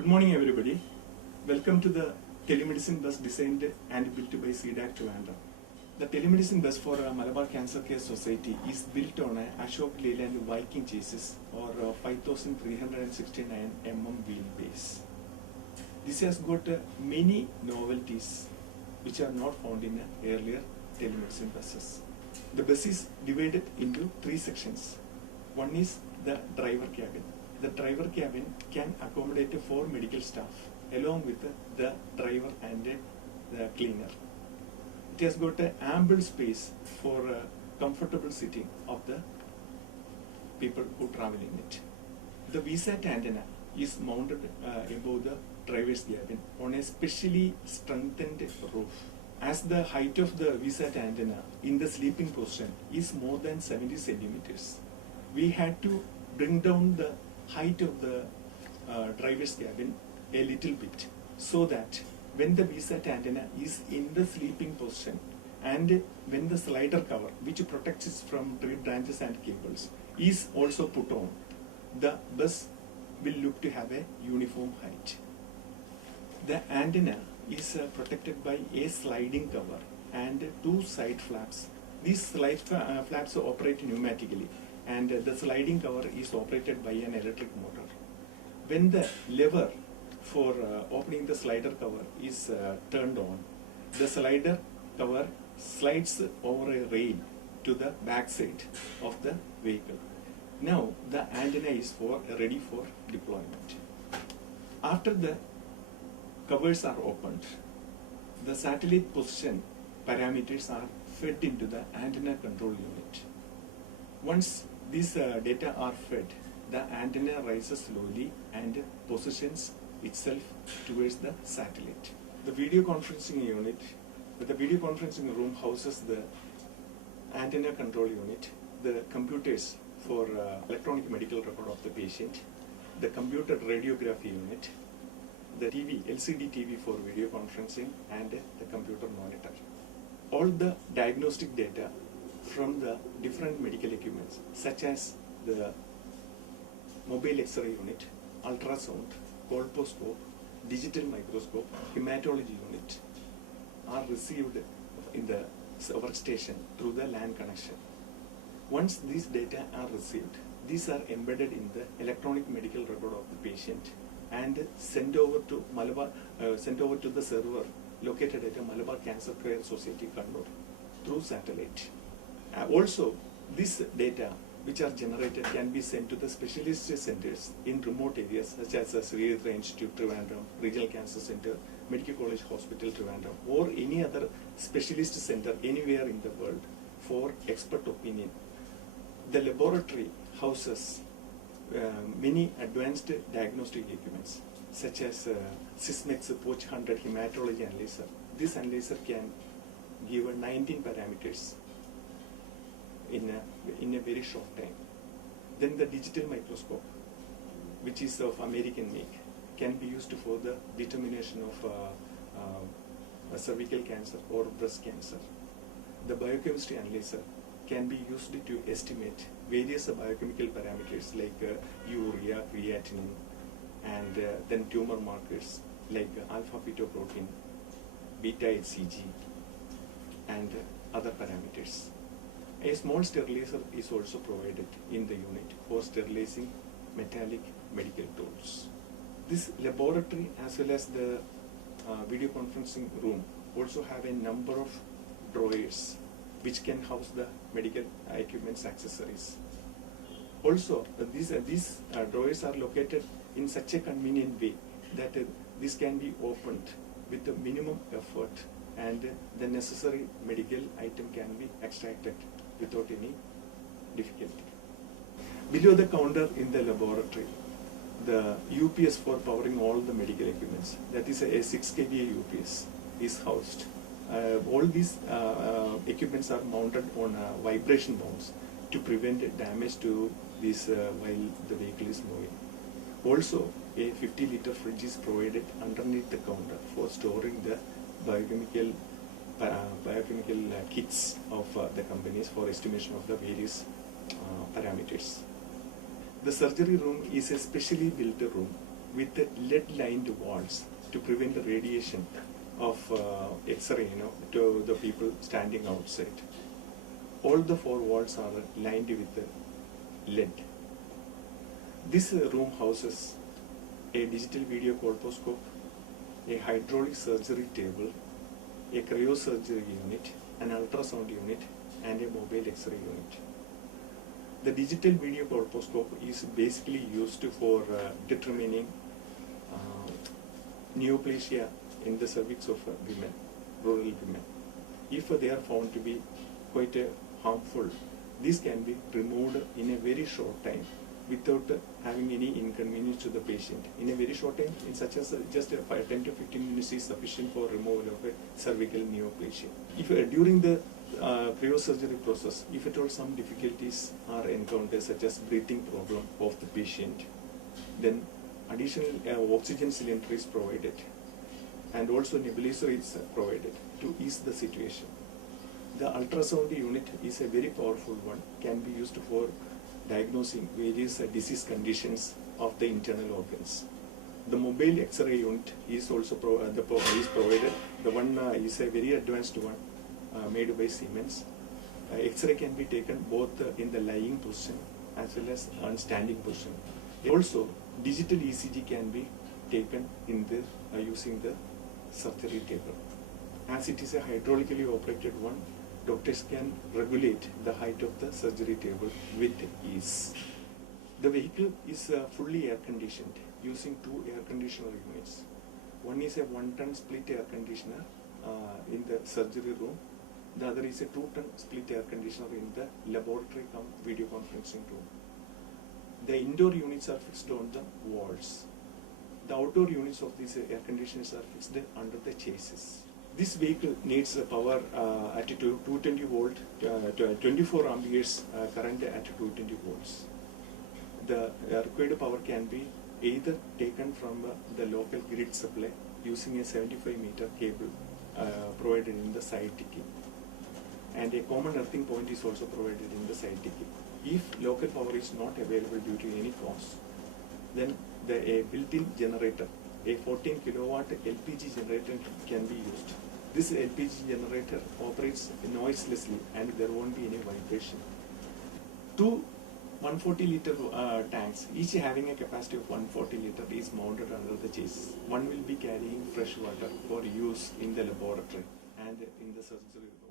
Good morning, everybody. Welcome to the telemedicine bus designed and built by CDAC Trivandrum. The telemedicine bus for Malabar Cancer Care Society is built on a Ashok Leyland Viking chassis or 5369 mm wheelbase. This has got many novelties which are not found in earlier telemedicine buses. The bus is divided into three sections. One is the driver cabin. The driver cabin can accommodate 4 medical staff along with the driver and the cleaner. It has got ample space for comfortable sitting of the people who travel in it. The VSAT antenna is mounted above the driver's cabin on a specially strengthened roof. As the height of the VSAT antenna in the sleeping position is more than 70 centimeters, we had to bring down the height of the driver's cabin a little bit so that when the VSAT antenna is in the sleeping position and when the slider cover which protects it from tree branches and cables is also put on, the bus will look to have a uniform height. The antenna is protected by a sliding cover and 2 side flaps. These side flaps operate pneumatically, and the sliding cover is operated by an electric motor. When the lever for opening the slider cover is turned on, the slider cover slides over a rail to the back side of the vehicle. Now the antenna is ready for deployment. After the covers are opened, the satellite position parameters are fed into the antenna control unit. Once these data are fed, the antenna rises slowly and positions itself towards the satellite. The video conferencing room houses the antenna control unit, the computers for electronic medical record of the patient, the computer radiography unit, the LCD TV for video conferencing, and the computer monitor. All the diagnostic data from the different medical equipments such as the mobile X-ray unit, ultrasound, colposcope, digital microscope, hematology unit are received in the workstation through the LAN connection. Once these data are received, these are embedded in the electronic medical record of the patient and sent over to the server located at Malabar Cancer Care Society, Kannur, through satellite. Also, this data which are generated can be sent to the specialist centers in remote areas such as Srirudra Institute, Trivandrum, Regional Cancer Center, Medical College Hospital, Trivandrum, or any other specialist center anywhere in the world for expert opinion. The laboratory houses many advanced diagnostic equipments such as Sysmex Poach 100 hematology analyzer. This analyzer can give 19 parameters in a very short time. Then the digital microscope, which is of American make, can be used for the determination of cervical cancer or breast cancer. The biochemistry analyzer can be used to estimate various biochemical parameters like urea, creatinine, and then tumor markers like alpha-fetoprotein, beta-HCG, and other parameters. A small sterilizer is also provided in the unit for sterilizing metallic medical tools. This laboratory as well as the video conferencing room also have a number of drawers which can house the medical equipment's accessories. Also, these drawers are located in such a convenient way that this can be opened with the minimum effort and the necessary medical item can be extracted without any difficulty. Below the counter in the laboratory, the UPS for powering all the medical equipments, that is a 6 kVA UPS, is housed. All these equipments are mounted on vibration mounts to prevent damage to this while the vehicle is moving. Also, a 50-liter fridge is provided underneath the counter for storing the biochemical kits of the companies for estimation of the various parameters. The surgery room is a specially built room with lead-lined walls to prevent the radiation of X-ray, to the people standing outside. All the 4 walls are lined with lead. This room houses a digital video colposcope, a hydraulic surgery table, a cryosurgery unit, an ultrasound unit, and a mobile X-ray unit. The digital video colposcope is basically used for determining neoplasia in the cervix of women, rural women. If they are found to be quite harmful, this can be removed in a very short time without having any inconvenience to the patient. In a very short time, in such as just 10 to 15 minutes is sufficient for removal of a cervical neoplasia. If during the cryosurgery process, if at all some difficulties are encountered, such as breathing problem of the patient, then additional oxygen cylinder is provided, and also nebulizer is provided to ease the situation. The ultrasound unit is a very powerful one, can be used for diagnosing various disease conditions of the internal organs. The mobile X-ray unit is also provided. The one is a very advanced one made by Siemens. X-ray can be taken both in the lying position as well as on standing position. Also, digital ECG can be taken in the using the surgery table. As it is a hydraulically operated one, doctors can regulate the height of the surgery table with ease. The vehicle is fully air conditioned using 2 air conditioner units. One is a 1-ton split air conditioner in the surgery room. The other is a 2-ton split air conditioner in the laboratory video conferencing room. The indoor units are fixed on the walls. The outdoor units of these air conditioners are fixed under the chassis. This vehicle needs power at 220 volt, 24 amperes current at 220 volts. The required power can be either taken from the local grid supply using a 75-meter cable provided in the side dicky, and a common earthing point is also provided in the side dicky. If local power is not available due to any cause, then a built-in generator, a 14 kilowatt LPG generator can be used. This LPG generator operates noiselessly and there won't be any vibration. 2 140-liter tanks, each having a capacity of 140 liter, is mounted under the chassis. One will be carrying fresh water for use in the laboratory and in the surgery room.